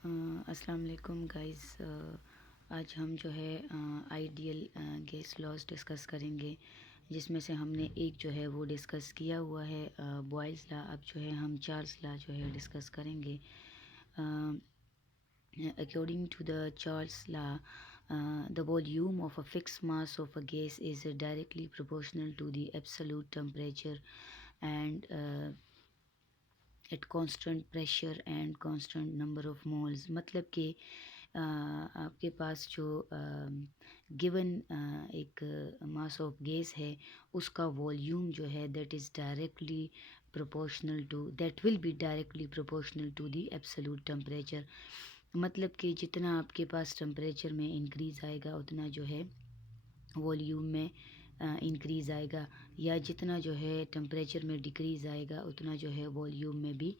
अस्सलाम वालेकुम गाइस। आज हम जो है आइडियल गैस लॉज डिस्कस करेंगे, जिसमें से हमने एक जो है वो डिस्कस किया हुआ है बॉयल्स लॉ। अब जो है हम चार्ल्स लॉ जो है डिस्कस करेंगे। According to the Charles law, the volume of a fixed mass of a gas is directly proportional to the absolute temperature and at constant pressure and constant number of moles. मतलब कि आपके पास जो given एक मास of gas है, उसका volume जो है that is directly proportional to, that will be directly proportional to the absolute temperature. मतलब कि जितना आपके पास टेम्परेचर में इंक्रीज़ आएगा, उतना जो है वॉल्यूम में इंक्रीज़ आएगा, या जितना जो है टेम्परेचर में डिक्रीज़ आएगा, उतना जो है वॉल्यूम में भी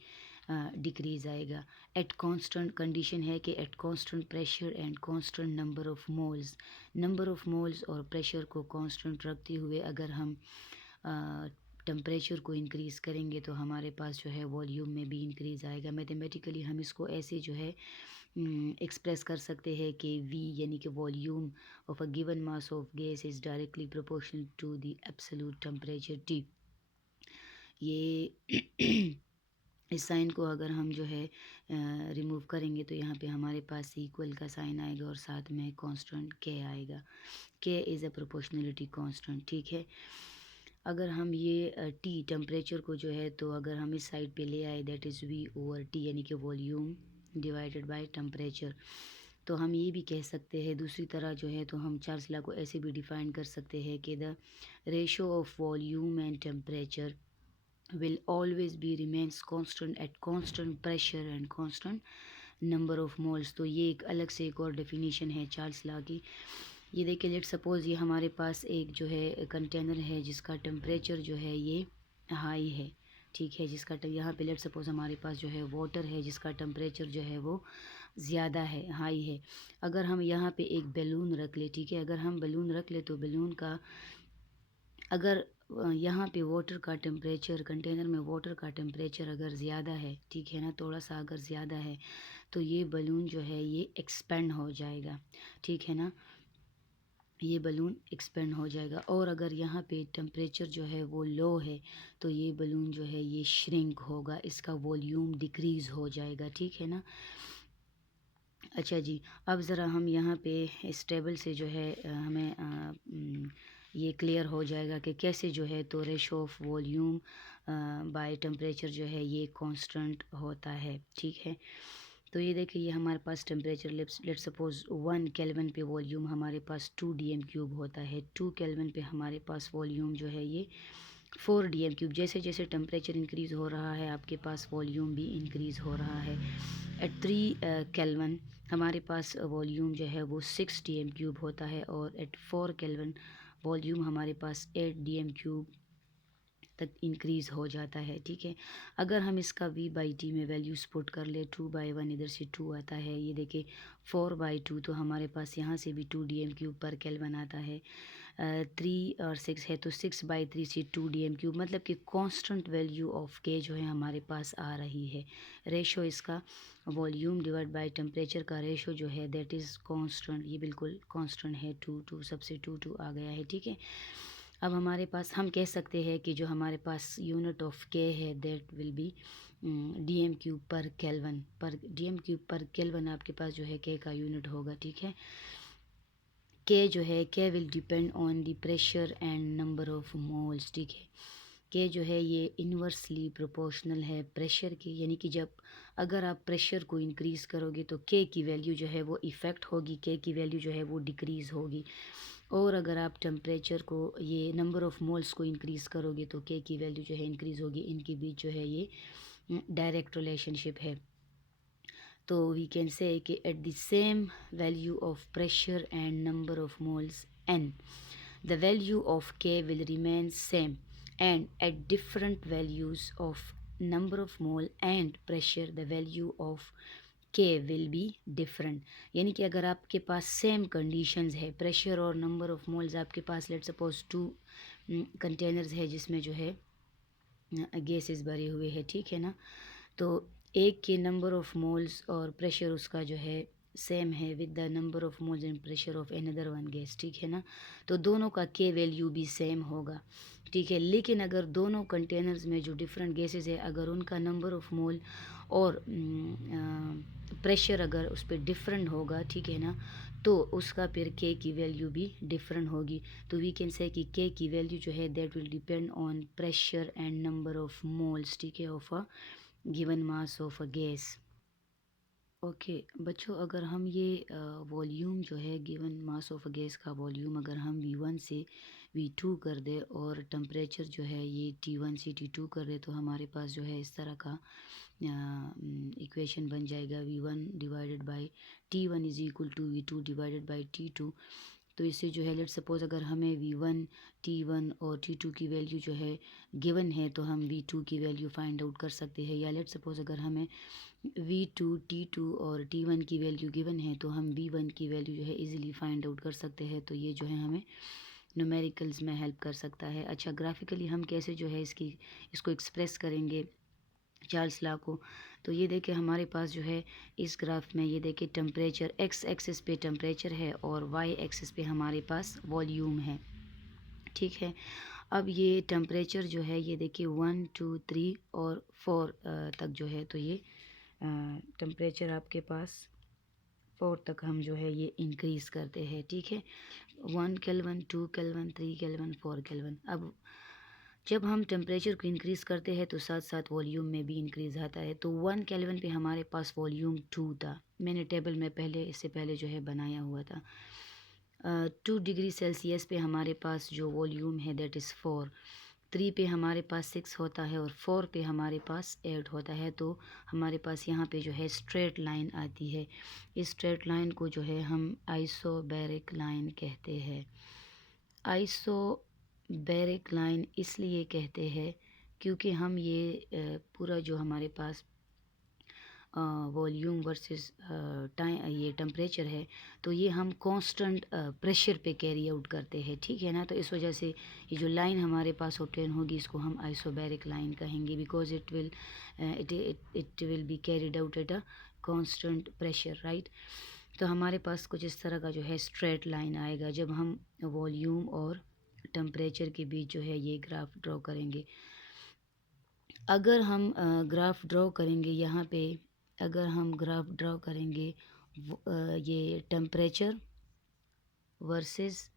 डिक्रीज़ आएगा। एट कांस्टेंट कंडीशन है कि at constant pressure and constant number of moles और प्रेशर को कांस्टेंट रखते हुए अगर हम टेम्परेचर को इंक्रीज़ करेंगे तो हमारे पास जो है वॉल्यूम में भी इंक्रीज़ आएगा। मैथमेटिकली हम इसको ऐसे जो है एक्सप्रेस कर सकते हैं कि V यानी कि volume of a given mass of gas is directly proportional to the absolute temperature T। ये इस साइन को अगर हम जो है रिमूव करेंगे तो यहाँ पे हमारे पास इक्वल का साइन आएगा और साथ में कांस्टेंट K आएगा। K is a proportionality constant, ठीक है। अगर हम ये टी टेम्परेचर को जो है, तो अगर हम इस साइड पे ले आए, that is V over T यानी कि वॉल्यूम डिवाइडेड बाय टेम्परेचर। तो हम ये भी कह सकते हैं दूसरी तरह जो है, तो हम चार्ल्स लॉ को ऐसे भी डिफाइन कर सकते हैं कि the ratio of volume and temperature will always be remains constant at constant pressure and constant number of moles। तो ये एक अलग से एक और डेफिनेशन है चार्ल्स लॉ की। ये देखिए, लेट सपोज़ ये हमारे पास एक जो है कंटेनर है जिसका टेम्परेचर जो है ये हाई है, ठीक है। जिसका यहाँ पे लेट सपोज़ हमारे पास जो है वाटर है जिसका टेम्परेचर जो है वो ज़्यादा है, हाई है। अगर हम यहाँ पे एक बैलून रख ले, ठीक है, अगर हम बैलून रख ले तो बैलून का अगर यहाँ पे वाटर का टेम्परेचर, कंटेनर में वाटर का टेम्परेचर अगर ज़्यादा है, ठीक है ना, थोड़ा सा अगर ज़्यादा है, तो ये बलून जो है ये एक्सपेंड हो जाएगा, ठीक है ना, ये बलून एक्सपेंड हो जाएगा। और अगर यहाँ पे टेम्परेचर जो है वो लो है, तो ये बलून जो है ये श्रिंक होगा, इसका वॉल्यूम डिक्रीज़ हो जाएगा, ठीक है ना। अच्छा जी, अब ज़रा हम यहाँ पे इस टेबल से जो है हमें ये क्लियर हो जाएगा कि कैसे जो है तो ratio of volume by temperature जो है ये कांस्टेंट होता है, ठीक है। तो ये देखिए, ये हमारे पास टेम्परेचर लेट सपोज़ 1 केल्विन पे वॉल्यूम हमारे पास 2 DM³ होता है। 2 केल्विन पे हमारे पास वॉल्यूम जो है ये 4 DM³। जैसे जैसे टेम्परेचर इंक्रीज़ हो रहा है, आपके पास वॉल्यूम भी इंक्रीज़ हो रहा है। एट 3 केल्विन हमारे पास वॉल्यूम जो है वो 6 DM³ होता है, और एट 4 केल्विन वॉल्यूम हमारे पास 8 DM³ तक इंक्रीज़ हो जाता है, ठीक है। अगर हम इसका V/T में वैल्यूज़ पुट कर ले, 2/1 इधर से 2 आता है, ये देखिए 4/2, तो हमारे पास यहाँ से भी 2 DM³ पर केल्विन आता है। 3 और 6 है तो 6/3 से 2 DM³, मतलब कि कांस्टेंट वैल्यू ऑफ के जो है हमारे पास आ रही है। रेशो इसका वॉल्यूम डिवाइड बाय टेम्परेचर का रेशो जो है दैट इज़ कांस्टेंट, ये बिल्कुल कांस्टेंट है, 2 सबसे 2 आ गया है, ठीक है। अब हमारे पास हम कह सकते हैं कि जो हमारे पास यूनिट ऑफ के है दैट विल बी DM³ पर केल्विन। पर DM³ पर केल्विन आपके पास जो है के का यूनिट होगा, ठीक है। के जो है, के will depend on the pressure and number of moles, ठीक है। के जो है ये इन्वर्सली प्रोपोर्शनल है प्रेशर के, यानी कि जब अगर आप प्रेशर को इंक्रीज़ करोगे तो के की वैल्यू जो है वो इफ़ेक्ट होगी, के की वैल्यू जो है वो डिक्रीज़ होगी। और अगर आप टेम्परेचर को, ये नंबर ऑफ़ मोल्स को इंक्रीज़ करोगे तो के की वैल्यू जो है इंक्रीज़ होगी। इनके बीच जो है ये डायरेक्ट रिलेशनशिप है। तो वी कैन से कि at the same value of pressure and number of moles n, the value of K will remain same, and at different values of number of mole and pressure the value of K will be different। यानी कि अगर आपके पास same conditions है, pressure और number of moles आपके पास let suppose 2 containers है जिसमें जो है गैसेस भरे हुए हैं, ठीक है ना। तो एक के नंबर ऑफ़ मोल्स और प्रेशर उसका जो है सेम है with the number of moles and pressure of another one gas, ठीक है ना? तो दोनों का के वैल्यू भी सेम होगा, ठीक है? लेकिन अगर दोनों कंटेनर्स में जो डिफरेंट गैसेज़ है, अगर उनका नंबर ऑफ़ मोल और प्रेशर अगर उस पे डिफरेंट होगा, ठीक है ना? तो उसका फिर के की वैल्यू भी डिफरेंट होगी। तो वी कैन से कि के की वैल्यू जो है that will depend on pressure and number of moles, ठीक है? Of a given mass of a gas. Okay बच्चों, अगर हम ये वॉल्यूम जो है given mass of a gas का वॉल्यूम अगर हम V1 से V2 कर दें और टेम्परेचर जो है ये T1 से T2 कर दें, तो हमारे पास जो है इस तरह का इक्वेशन बन जाएगा। V1 divided by T1 is equal to V2 divided by T2। तो इससे जो है लेट्स सपोज़ अगर हमें V1 T1 और T2 की वैल्यू जो है गिवन है, तो हम V2 की वैल्यू फाइंड आउट कर सकते हैं। या लेट्स सपोज़ अगर हमें V2 T2 और T1 की वैल्यू गिवन है, तो हम V1 की वैल्यू जो है इजीली फाइंड आउट कर सकते हैं। तो ये जो है हमें न्यूमेरिकल्स में हेल्प कर सकता है। अच्छा, ग्राफिकली हम कैसे जो है इसको एक्सप्रेस करेंगे चार्ल्स लॉ को? तो ये देखिए हमारे पास जो है इस ग्राफ में ये देखिए टेम्परेचर एक्स एक्सिस पे टेम्परेचर है और वाई एक्सिस पे हमारे पास वॉल्यूम है, ठीक है? अब ये टेम्परेचर जो है ये देखिए 1 2 3 और 4 तक जो है, तो ये टेम्परेचर आपके पास 4 तक हम जो है ये इंक्रीज़ करते हैं, ठीक है? 1 केल्विन 2 केल्विन 3 केल्विन 4 केल्विन। अब जब हम टेम्परेचर को इंक्रीज़ करते हैं तो साथ साथ वॉल्यूम में भी इंक्रीज़ आता है। तो 1 केल्विन पे हमारे पास वॉल्यूम 2 था। मैंने टेबल में पहले इससे पहले जो है बनाया हुआ था। 2 डिग्री सेल्सियस पे हमारे पास जो वॉल्यूम है दैट इज़ 4। 3 पे हमारे पास 6 होता है और 4 पे हमारे पास 8 होता है। तो हमारे पास यहाँ पे जो है स्ट्रेट लाइन आती है। इस स्ट्रेट लाइन को जो है हम आइसोबैरिक लाइन कहते हैं। आइसोबैरिक लाइन इसलिए कहते हैं क्योंकि हम ये पूरा जो हमारे पास वॉल्यूम वर्सेस टाइम ये टेम्परेचर है, तो ये हम कांस्टेंट प्रेशर पे कैरी आउट करते हैं, ठीक है ना? तो इस वजह से ये जो लाइन हमारे पास ऑब्टेन होगी इसको हम आइसोबैरिक लाइन कहेंगे, because it will be carried out at a constant pressure, right? तो हमारे पास कुछ इस तरह का जो है स्ट्रेट लाइन आएगा जब हम वॉल्यूम और टेम्परेचर के बीच जो है ये ग्राफ ड्रॉ करेंगे। अगर हम ग्राफ ड्रॉ करेंगे यहाँ पे, अगर हम ग्राफ ड्रॉ करेंगे ये टेम्परेचर वर्सेस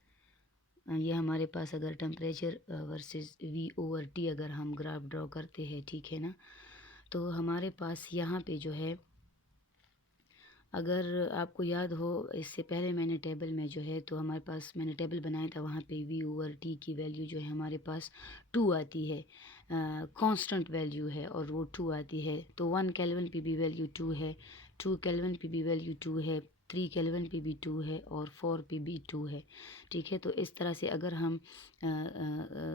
ये हमारे पास अगर टेम्परेचर वर्सेस V/T अगर हम ग्राफ ड्रॉ करते हैं, ठीक है ना? तो हमारे पास यहाँ पे जो है, अगर आपको याद हो इससे पहले मैंने टेबल में जो है तो हमारे पास मैंने टेबल बनाया था, वहाँ पे V/T की वैल्यू जो है हमारे पास 2 आती है, कांस्टेंट वैल्यू है और वो 2 आती है। तो 1 केल्विन पे भी वैल्यू 2 है, 2 केल्विन पे भी वैल्यू 2 है, 3 केल्विन पे भी 2 है और 4 पे भी 2 है, ठीक है? तो इस तरह से अगर हम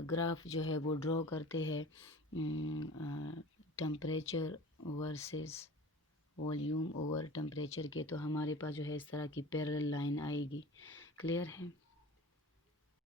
ग्राफ जो है वो ड्रॉ करते हैं temperature versus volume over temperature के, तो हमारे पास जो है इस तरह की पैरेलल लाइन आएगी। क्लियर है?